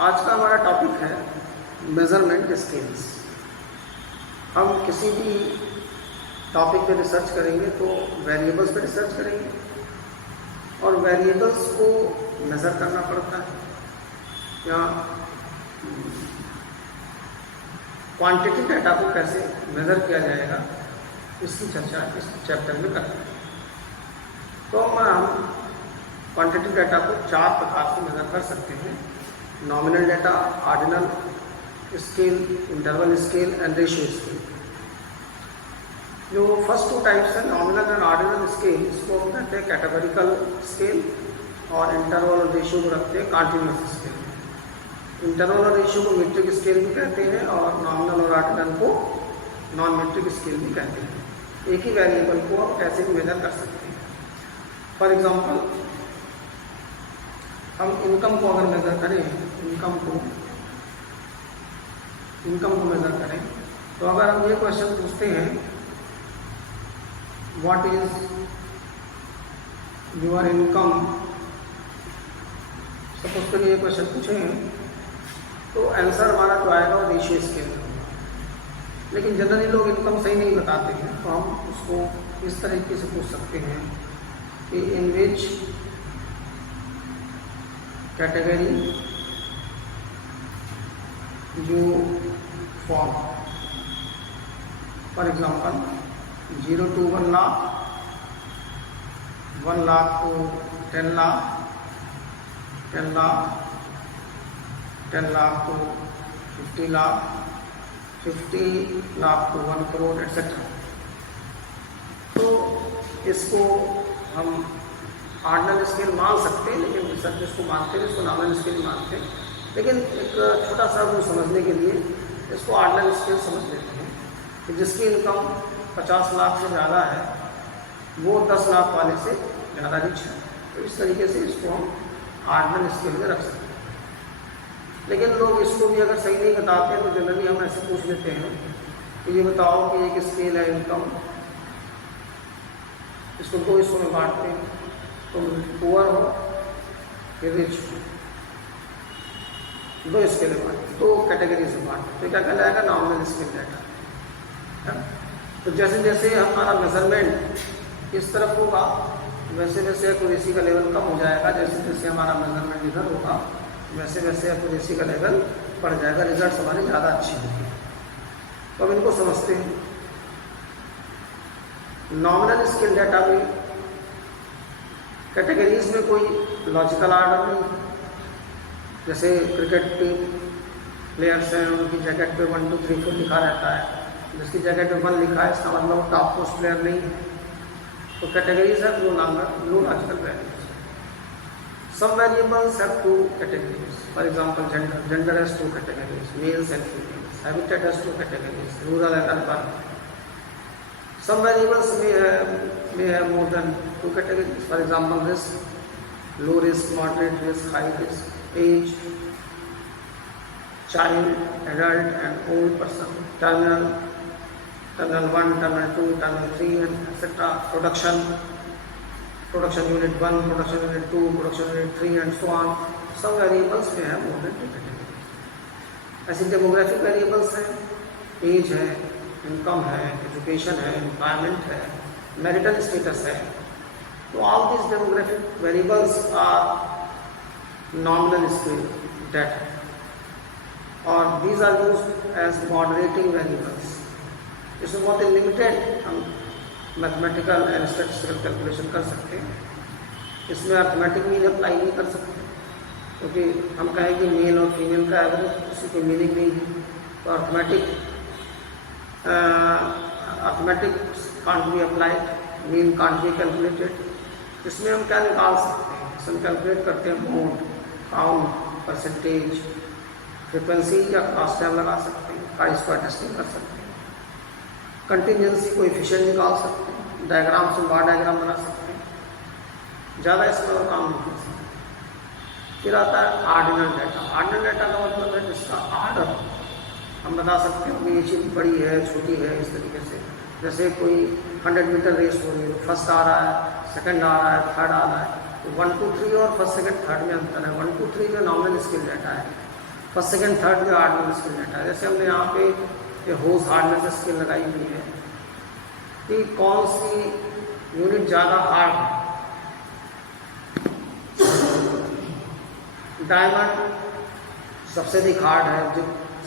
आज का हमारा टॉपिक है मेजरमेंट स्केल्स। हम किसी भी टॉपिक पे रिसर्च करेंगे तो वेरिएबल्स पे रिसर्च करेंगे और वेरिएबल्स को मेज़र करना पड़ता है या क्वांटिटी डाटा को कैसे मेज़र किया जाएगा इसकी चर्चा इस चैप्टर में करते हैं। तो हम क्वांटिटी डाटा को 4 प्रकार से मेज़र कर सकते हैं: nominal data, ordinal scale, interval scale and ratio scale. जो फर्स्ट 2 टाइप्स है नॉमिनल एंड ऑर्डिनल स्केल, इसको हम कहते हैं कैटेगोरिकल स्केल और इंटरवल और रेशियो को रखते हैं कॉन्टिन्यूअस स्केल। इंटरवल और रेशियो को मीट्रिक स्केल भी कहते हैं और नॉमिनल और ऑर्डिनल को नॉन मीट्रिक स्केल भी कहते हैं। एक ही वेरिएबल को हम कैसे भी मेजर कर सकते हैं। फॉर एग्जांपल, हम इनकम को अगर मेज़र करें, इनकम को मेज़र करें तो अगर हम ये क्वेश्चन पूछते हैं what is your income, suppose करिए ये क्वेश्चन पूछें तो आंसर हमारा जो आएगा वो रेशियो स्केल में होगा। लेकिन जनरली लोग इनकम सही नहीं बताते हैं, तो हम उसको इस तरीके से पूछ सकते हैं कि in which category you fall। For example 0 to 1 lakh, 1 lakh to 10 lakh, 10 lakh, 10 lakh to 50 lakh, 50 lakh to 1 crore etcetera. तो इसको हम ऑर्डिनल स्केल मान सकते हैं, लेकिन रिसर्च इसको मानते हैं, इसको नॉमिनल स्केल मानते हैं। लेकिन एक छोटा सा वो समझने के लिए इसको ऑर्डिनल स्केल समझ लेते हैं कि जिसकी इनकम 50 लाख से ज़्यादा है वो 10 लाख वाले से ज़्यादा रिच है। तो इस तरीके से इसको हम ऑर्डिनल स्केल में रख सकते हैं। लेकिन लोग इसको भी अगर सही नहीं बताते हैं तो जनरली हम ऐसे पूछ लेते हैं कि ये बताओ कि एक स्केल है इनकम, इसको 2 हिस्सों में बांटते हैं, तुम पुअर हो कि रिच हो, 2 स्केल में बांटते, 2 कैटेगरी से बांटते, तो क्या कहलाएगा नॉमिनल स्केल डाटा। तो जैसे जैसे हमारा मेजरमेंट इस तरफ होगा वैसे वैसे एक्यूरेसी का लेवल कम हो जाएगा, जैसे जैसे हमारा मेजरमेंट इधर होगा वैसे वैसे एक्यूरेसी का लेवल बढ़ जाएगा, रिजल्ट हमारे ज़्यादा अच्छे होंगे। तो अब इनको समझते हैं। नॉमिनल स्केल डाटा में कैटेगरीज में कोई लॉजिकल ऑर्डर नहीं। जैसे क्रिकेट टीम प्लेयर्स हैं, उनकी जैकेट पे 1 2 3 4 लिखा रहता है, जिसकी जैकेट में 1 लिखा है इसका मतलब टॉप मोस्ट प्लेयर नहीं है। तो कैटेगरीज है no logical values. Some variables have 2 categories. For example gender has 2 categories, males and females. Habitat has 2 categories, rural and urban. Some variables may have more than 2 categories. For example, risk, low risk, moderate risk, high risk, age, child, adult, and old person, terminal 1, terminal 2, terminal 3, and etc. Production unit 1, production unit 2, production unit 3, and so on. Some variables may have more than 2 categories. ऐसे demographic variables हैं, age है, income है, education है, employment है, marital status है। तो all this demographic variables are nominal scale data और these are used as moderating variables. इसमें बहुत ही लिमिटेड हम मैथमेटिकल एंड स्टैटिस्टिकल कैलकुलेशन कर सकते हैं। इसमें अर्थमेटिक मीन अप्लाई नहीं कर सकते, क्योंकि हम कहें कि मेल और फीमेल का एवरेज किसी कोई मीनिंग नहीं है। तो arithmetic can't be applied, mean can't be calculated। इसमें हम क्या निकाल सकते हैं? इसमें कैलकुलेट करते हैं मोड, काउंट, परसेंटेज, फ्रिक्वेंसी या क्रॉस टर्म लगा सकते हैं, काई स्क्वायर टेस्टिंग कर सकते हैं, कंटिजेंसी कोएफिशिएंट निकाल सकते हैं, डायग्राम से बार डायग्राम बना सकते हैं। ज़्यादा इसमें और काम नहीं कर सकते। फिर आता है ऑर्डिनल डाटा। ऑर्डिनल डाटा का मतलब है जिसका ऑर्डर हम बता सकते हैं कि ये चीज़ बड़ी है, छोटी है, इस तरीके से। जैसे कोई 100 मीटर रेस हो रही है, फर्स्ट आ रहा है, सेकंड आ रहा है, थर्ड आ रहा है, तो 1 2 3 और फर्स्ट सेकंड थर्ड में अंतर है। 1 2 3 जो नॉमिनल स्केल डाटा है फर्स्ट सेकंड थर्ड जो ऑर्डिनल स्केल डाटा, जैसे हमने यहाँ पे ये होज हार्डनेस स्केल लगाई हुई है कि कौन सी यूनिट ज़्यादा हार्ड है। डायमंड सबसे अधिक हार्ड है,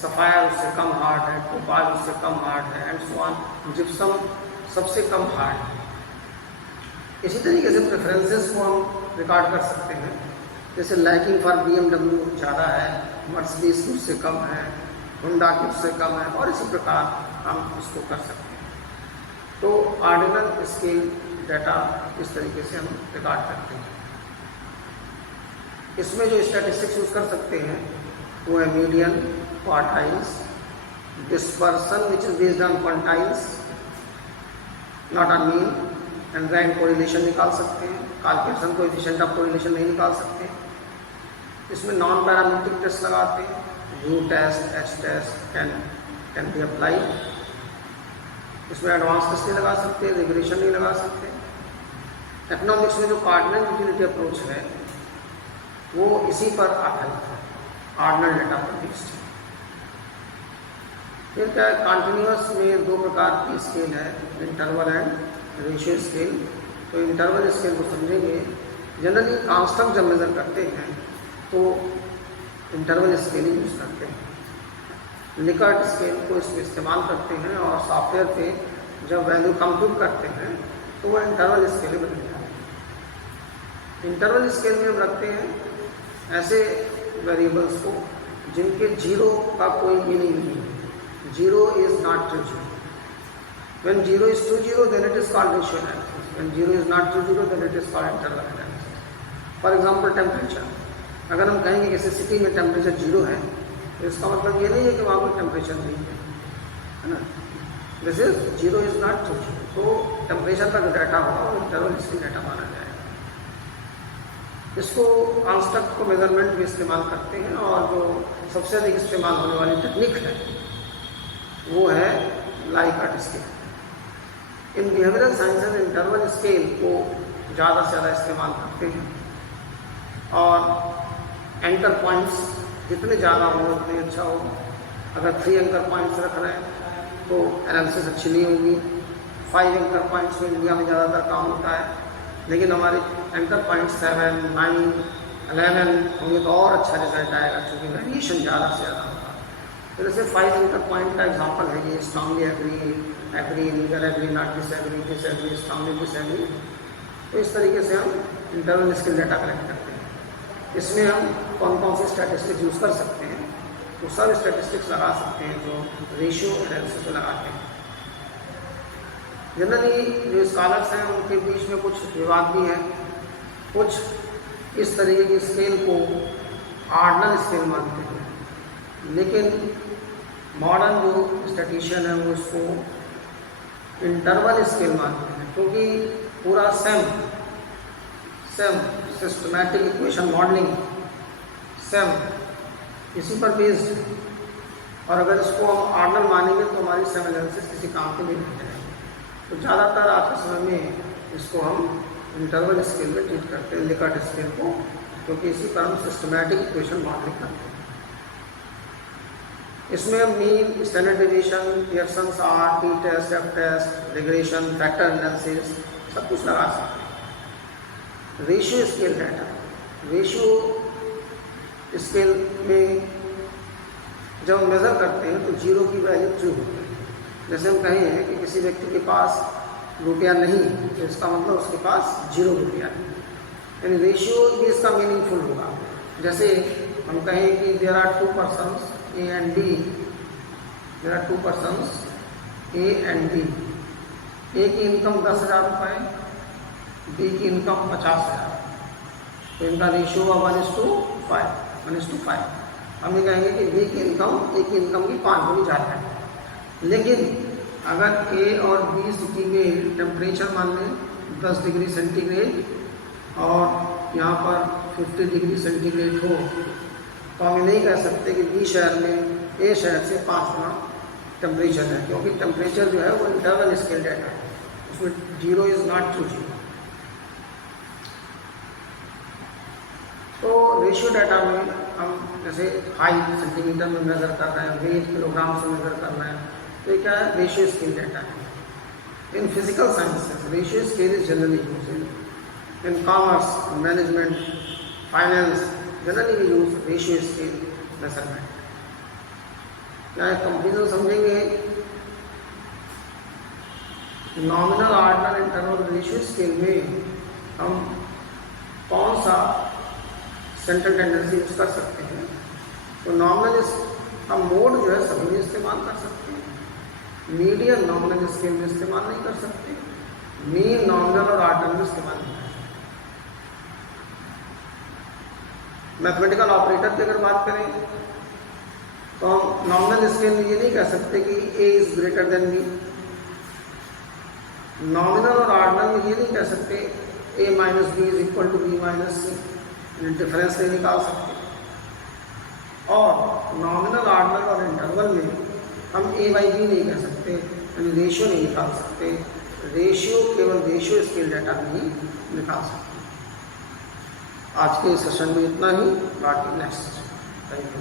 सफ़ायर उससे कम हार्ड है, टोपाज उससे कम हार्ड है, एंड सो ऑन। जिप्सम सबसे कम हार्ड है। इसी तरीके से प्रेफरेंसेस को हम रिकॉर्ड कर सकते हैं, जैसे लाइकिंग फॉर BMW ज़्यादा है, मर्सिडीज की उससे कम है, होंडा की उससे कम है, और इसी प्रकार हम उसको कर सकते हैं। तो ऑर्डिनल स्केल डाटा इस तरीके से हम रिकॉर्ड करते हैं। इसमें जो स्टैटिस्टिक्स यूज़ कर सकते हैं वो है median, quartiles, dispersion which is based on quantiles not on mean, and rank correlation निकाल सकते हैं। कैलकुलेशन कोएफिशिएंट ऑफ कोरिलेशन नहीं निकाल सकते। इसमें नॉन पैरामीट्रिक टेस्ट लगाते हैं, U test, H test can be applied. इसमें एडवांस टेस्ट नहीं लगा सकते, रिग्रेशन नहीं लगा सकते। इकोनॉमिक्स में जो कार्डिनल यूटिलिटी अप्रोच है वो इसी पर आधारित है, ऑर्डिनल डाटा पर बेस्ड है। फिर क्या है, कॉन्टिन्यूस में दो प्रकार की स्केल है, इंटरवल एंड रेशियो स्केल। तो इंटरवल स्केल को समझेंगे। जनरली कांस्टेंट जब मेजर करते हैं तो इंटरवल स्केल ही यूज़ करते हैं। लिकर्ट स्केल को इसमें इस्तेमाल करते हैं, और सॉफ्टवेयर पे जब वैल्यू कंप्यूट करते हैं तो वह इंटरवल स्केल ही बन जाता है। इंटरवल स्केल में हम रखते हैं ऐसे वेरिएबल्स को जिनके जीरो का कोई मीनिंग नहीं है। Zero is not true zero. When zero is true zero then it is called ratio analysis, when zero is not true zero then it is called interval analysis. For example temperature, अगर हम कहेंगे किसी city में temperature zero है तो इसका मतलब ये नहीं है कि वहाँ कोई टेम्परेचर नहीं है ना। This is zero is not true zero. तो टेम्परेचर का जो डाटा होगा वो इंटरवल स्केल डाटा माना जाएगा। इसको कंस्ट्रक्ट को मेजरमेंट भी इस्तेमाल करते हैं, और जो सबसे अधिक इस्तेमाल होने वाली टेक्निक है वो है लाइकर्ट स्केल। इन बिहेवियरल साइंसेज इंटरवल स्केल को ज़्यादा से ज़्यादा इस्तेमाल करते हैं, और एंकर पॉइंट्स जितने ज़्यादा हो उतने अच्छा हो। अगर 3 एंकर पॉइंट्स रख रहे हैं तो एनालिसिस अच्छी नहीं होगी। 5 एंकर पॉइंट्स में इंडिया में ज़्यादातर काम होता है, लेकिन हमारे एंकर पॉइंट 7, 9, 11 होंगे तो और अच्छा रिजल्ट आएगा, क्योंकि वेरिएशन ज़्यादा से ज़्यादा होगा। तो जैसे 5 एंकर पॉइंट का एग्जांपल है कि strongly agree, legal agree, not disagree, strongly disagree. तो इस तरीके से हम इंटरवल स्केल डाटा कलेक्ट करते हैं। इसमें हम कौन कौन से स्टैटिस्टिक्स यूज़ कर सकते हैं, तो सब स्टैटिस्टिक्स लगा सकते हैं जो रेशियो एनालिसिस में लगाते हैं। जनरली जो स्कॉलर्स हैं उनके बीच में कुछ विवाद भी है। कुछ इस तरीके की स्केल को ऑर्डिनल स्केल मानते हैं, लेकिन मॉडर्न जो स्टैटिशियन है वो इसको इंटरवल स्केल मानते हैं, क्योंकि पूरा same systematic equation modelling same इसी पर बेस्ड है। और अगर इसको हम ऑर्डिनल मानेंगे तो हमारी सेम एनालिसिस किसी काम के नहीं रह जाएगी। तो ज़्यादातर आज के समय में इसको हम इंटरवल स्केल में ट्रीट करते हैं, लिकर्ट स्केल को, क्योंकि इसी पर हम सिस्टमैटिक इक्वेशन मॉडलिंग करते हैं। इसमें हम mean, standard deviation, Pearson's r, t test, F test, regression, factor analysis सब कुछ लगा सकते हैं। Ratio scale data, ratio scale में जब हम मेज़र करते हैं तो जीरो की वैल्यू ट्रू होती है। जैसे हम कहें कि किसी व्यक्ति के पास रुपया नहीं है तो इसका मतलब उसके पास 0 रुपया है, यानी रेशियो भी इसका मीनिंगफुल होगा। जैसे हम कहें कि there are 2 persons A and B, there are 2 persons A and B, A की इनकम 10,000 रुपये, B की इनकम 50,000, तो इनका रेशियो हुआ 1:5। हम ये कहेंगे कि B की इनकम A की इनकम की 5 गुनी ज़्यादा है। लेकिन अगर A और B सिटी में टेम्परेचर मान लें 10 डिग्री सेंटीग्रेड और यहाँ पर 50 डिग्री सेंटीग्रेड हो, तो हम नहीं कह सकते कि B शहर में A शहर से 5 गुना टेम्परेचर है, क्योंकि टेम्परेचर जो है वो इंटरवल स्केल डाटा है, उसमें 0 इज़ नॉट ट्रू 0। तो रेशियो डाटा में हम जैसे हाइट सेंटीमीटर में मेज़र कर रहे हैं, वेट किलोग्राम से मेज़र कर रहे हैं, तो ये क्या है, रेशियो स्केल डेटा है. In physical sciences ratio scale is generally used. In commerce, management, finance generally we use ratio scale measurement. क्या है, कंपेरिजन समझेंगे. Nominal, ordinal, interval, ratio scale में हम कौन सा सेंट्रल टेंडेंसी यूज कर सकते हैं. तो नॉमिनल हम मोड जो है सभी में इस्तेमाल कर सकते हैं. मीडियन नॉमिनल स्केल में इस्तेमाल नहीं कर सकते. मीन, नॉमिनल और ऑर्डिनल में इस्तेमाल नहीं कर सकते. मैथमेटिकल ऑपरेटर की अगर बात करें तो हम नॉमिनल स्केल में ये नहीं कह सकते कि A is greater than B. Nominal और ऑर्डिनल में ये नहीं कह सकते A minus B is equal to B minus C. Difference नहीं निकाल सकते. और नॉमिनल, ऑर्डिनल और इंटरवल में हम ए बाई बी नहीं कह सकते, यानी रेशियो नहीं निकाल सकते. रेशियो केवल रेशियो स्केल डाटा में ही निकाल सकते. आज के सेशन में इतना ही. बाकी नेक्स्ट. Thank you.